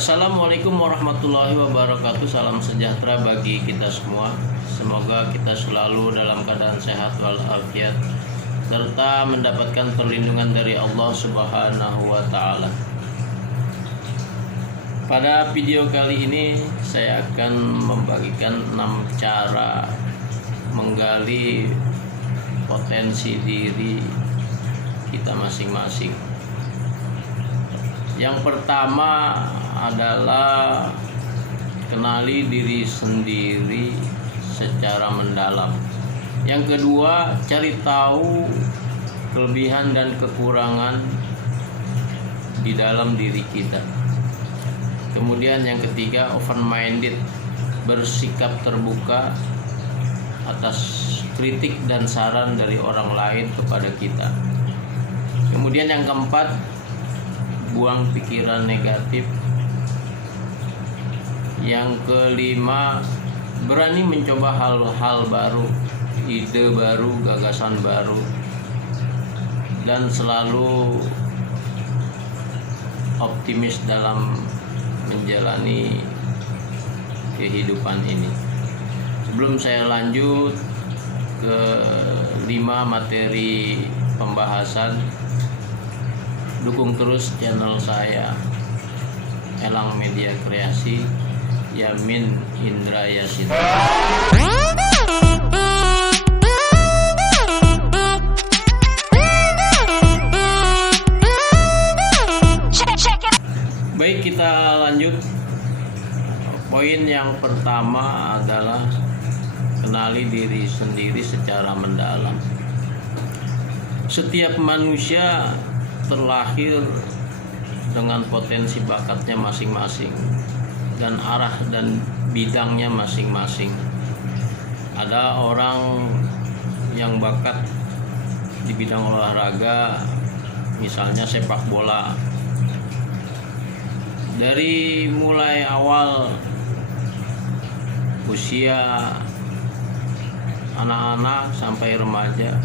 Assalamualaikum warahmatullahi wabarakatuh. Salam sejahtera bagi kita semua. Semoga kita selalu dalam keadaan sehat walafiat serta mendapatkan perlindungan dari Allah Subhanahu wa taala. Pada video kali ini saya akan membagikan 6 cara menggali potensi diri kita masing-masing. Yang pertama adalah kenali diri sendiri secara mendalam. Yang kedua, cari tahu kelebihan dan kekurangan di dalam diri kita. Kemudian yang ketiga, open minded, bersikap terbuka atas kritik dan saran dari orang lain kepada kita. Kemudian yang keempat, buang pikiran negatif. Yang kelima, berani mencoba hal-hal baru, ide baru, gagasan baru, dan selalu optimis dalam menjalani kehidupan ini. Sebelum saya lanjut ke 5 materi pembahasan, dukung terus channel saya Elang Media Kreasi, Yamin Indra Yasin. Baik, kita lanjut. Poin yang pertama adalah kenali diri sendiri secara mendalam. Setiap manusia terlahir dengan potensi bakatnya masing-masing dan arah dan bidangnya masing-masing. Ada orang yang bakat di bidang olahraga, misalnya sepak bola. Dari mulai awal usia anak-anak sampai remaja,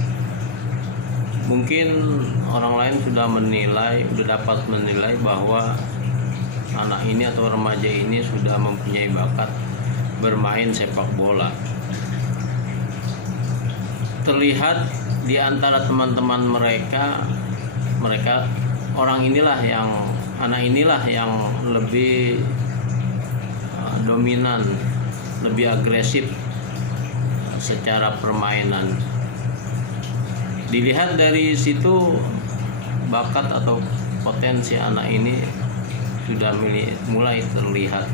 mungkin orang lain sudah dapat menilai bahwa anak ini atau remaja ini sudah mempunyai bakat bermain sepak bola. Terlihat di antara teman-teman mereka anak inilah yang lebih dominan, lebih agresif secara permainan. Dilihat dari situ, bakat atau potensi anak ini sudah mulai terlihat,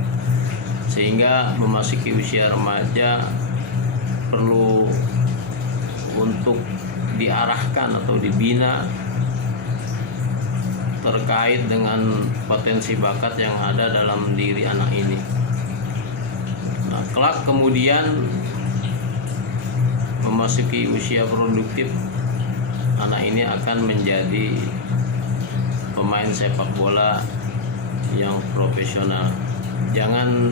sehingga memasuki usia remaja perlu untuk diarahkan atau dibina terkait dengan potensi bakat yang ada dalam diri anak ini. Nah, kelak kemudian memasuki usia produktif, anak ini akan menjadi pemain sepak bola yang profesional. Jangan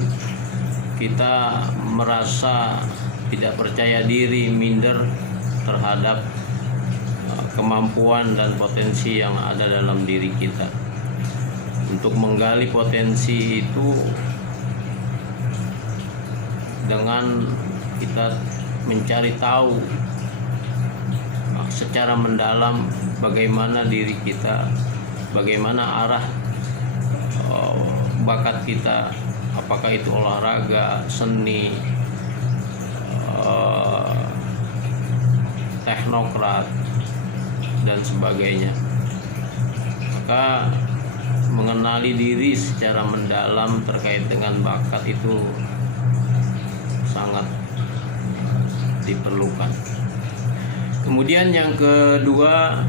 kita merasa tidak percaya diri, minder terhadap kemampuan dan potensi yang ada dalam diri kita. Untuk menggali potensi itu dengan kita mencari tahu secara mendalam bagaimana diri kita, bagaimana arah bakat kita, apakah itu olahraga, seni, teknokrat, dan sebagainya. Maka mengenali diri secara mendalam terkait dengan bakat itu sangat diperlukan. Kemudian yang kedua,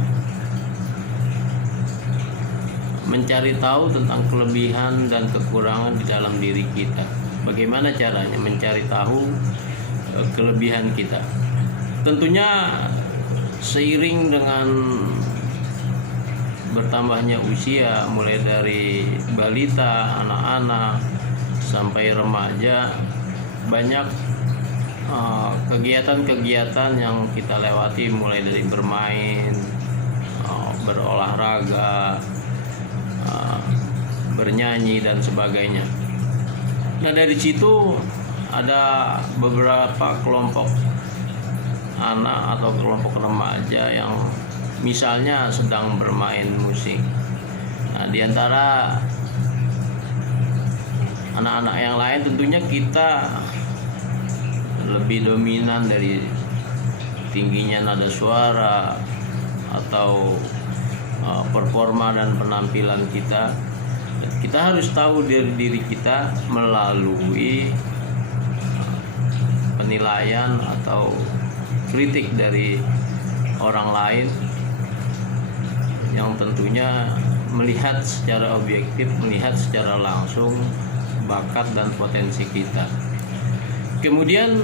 mencari tahu tentang kelebihan dan kekurangan di dalam diri kita. Bagaimana caranya mencari tahu kelebihan kita? Tentunya seiring dengan bertambahnya usia, mulai dari balita, anak-anak, sampai remaja, banyak kegiatan-kegiatan yang kita lewati, mulai dari bermain, berolahraga, bernyanyi dan sebagainya. Nah, dari situ ada beberapa kelompok anak atau kelompok remaja yang misalnya sedang bermain musik. Nah, di antara anak-anak yang lain tentunya kita lebih dominan dari tingginya nada suara atau performa dan penampilan kita. Kita harus tahu diri kita melalui penilaian atau kritik dari orang lain yang tentunya melihat secara objektif, melihat secara langsung bakat dan potensi kita. Kemudian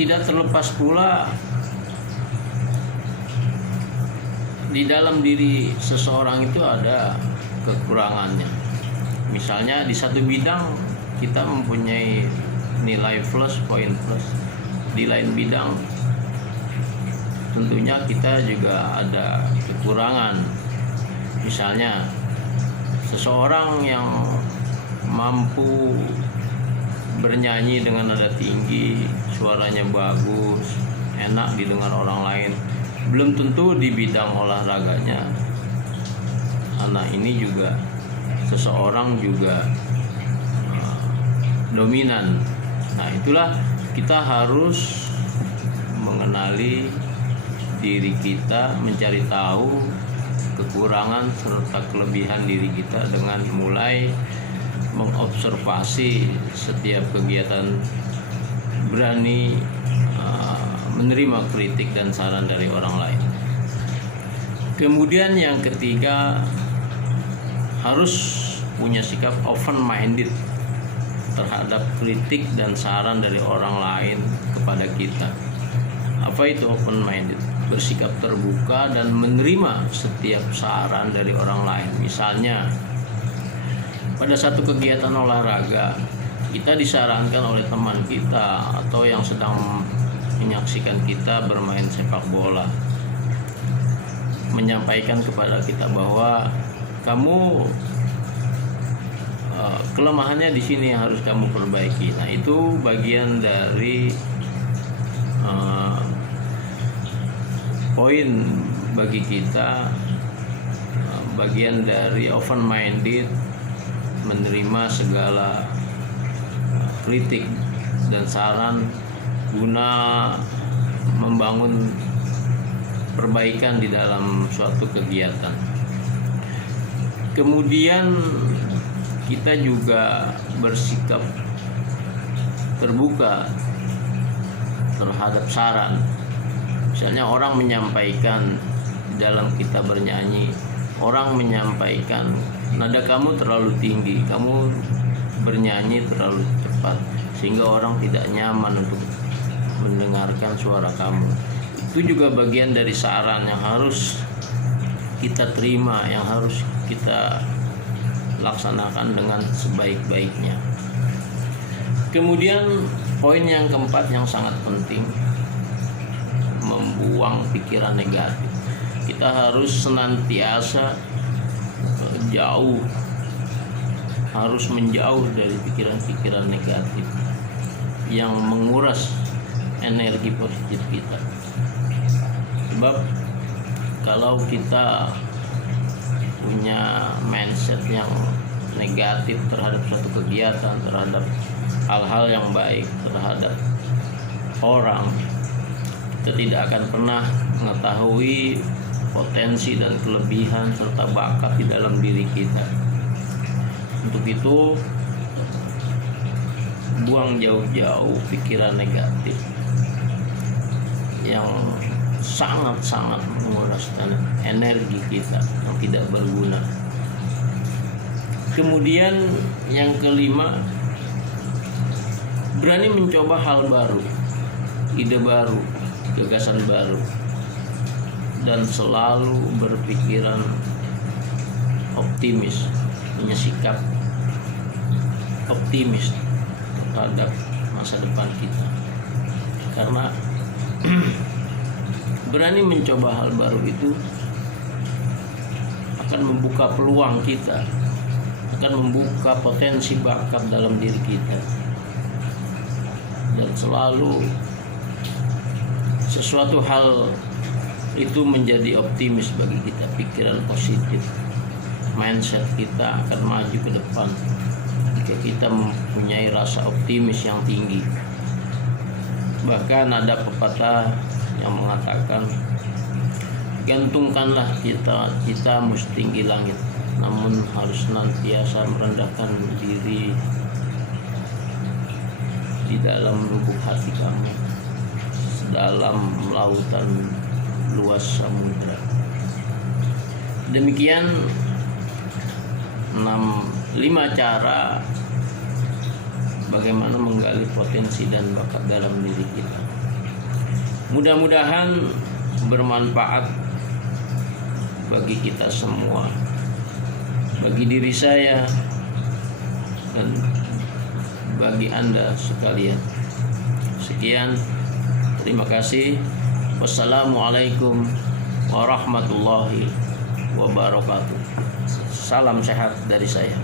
tidak terlepas pula di dalam diri seseorang itu ada kekurangannya. Misalnya di satu bidang kita mempunyai nilai plus, poin plus. Di lain bidang tentunya kita juga ada kekurangan. Misalnya seseorang yang mampu bernyanyi dengan nada tinggi, suaranya bagus, enak didengar orang lain, belum tentu di bidang olahraganya anak ini juga seseorang juga dominan. Nah, itulah kita harus mengenali diri kita, mencari tahu kekurangan serta kelebihan diri kita dengan mulai mengobservasi setiap kegiatan, berani menerima kritik dan saran dari orang lain. Kemudian yang ketiga, harus punya sikap open minded terhadap kritik dan saran dari orang lain kepada kita. Apa itu open minded? Bersikap terbuka dan menerima setiap saran dari orang lain. Misalnya pada satu kegiatan olahraga, kita disarankan oleh teman kita atau yang sedang menyaksikan kita bermain sepak bola, menyampaikan kepada kita bahwa kamu kelemahannya di sini yang harus kamu perbaiki. Nah, itu bagian dari poin bagi kita, bagian dari open minded, menerima segala kritik dan saran guna membangun perbaikan di dalam suatu kegiatan. Kemudian kita juga bersikap terbuka terhadap saran. Misalnya orang menyampaikan dalam kita bernyanyi, orang menyampaikan nada kamu terlalu tinggi, kamu bernyanyi terlalu cepat, sehingga orang tidak nyaman untuk mendengarkan suara kamu. Itu juga bagian dari saran yang harus kita terima, yang harus kita laksanakan dengan sebaik-baiknya. Kemudian poin yang keempat yang sangat penting, membuang pikiran negatif. Kita harus senantiasa harus menjauh dari pikiran-pikiran negatif yang menguras energi positif kita. Sebab kalau kita punya mindset yang negatif terhadap suatu kegiatan, terhadap hal-hal yang baik, terhadap orang, kita tidak akan pernah mengetahui potensi dan kelebihan serta bakat di dalam diri kita. Untuk itu, buang jauh-jauh pikiran negatif yang sangat-sangat menguras energi kita yang tidak berguna. Kemudian yang kelima, berani mencoba hal baru, ide baru, gagasan baru, dan selalu berpikiran optimis, punya sikap optimis terhadap masa depan kita. Karena berani mencoba hal baru itu akan membuka peluang kita, akan membuka potensi bakat dalam diri kita. Dan selalu sesuatu hal itu menjadi optimis bagi kita, pikiran positif, mindset kita akan maju ke depan jika kita mempunyai rasa optimis yang tinggi. Bahkan ada pepatah yang mengatakan, gantungkanlah cita-citamu setinggi langit, namun harus senantiasa merendahkan diri di dalam lubuk hati kamu, dalam lautan luas samudra. Demikian 5 cara bagaimana menggali potensi dan bakat dalam diri kita. Mudah-mudahan bermanfaat bagi kita semua, bagi diri saya dan bagi Anda sekalian. Sekian, terima kasih. Wassalamualaikum warahmatullahi wabarakatuh. Salam sehat dari saya.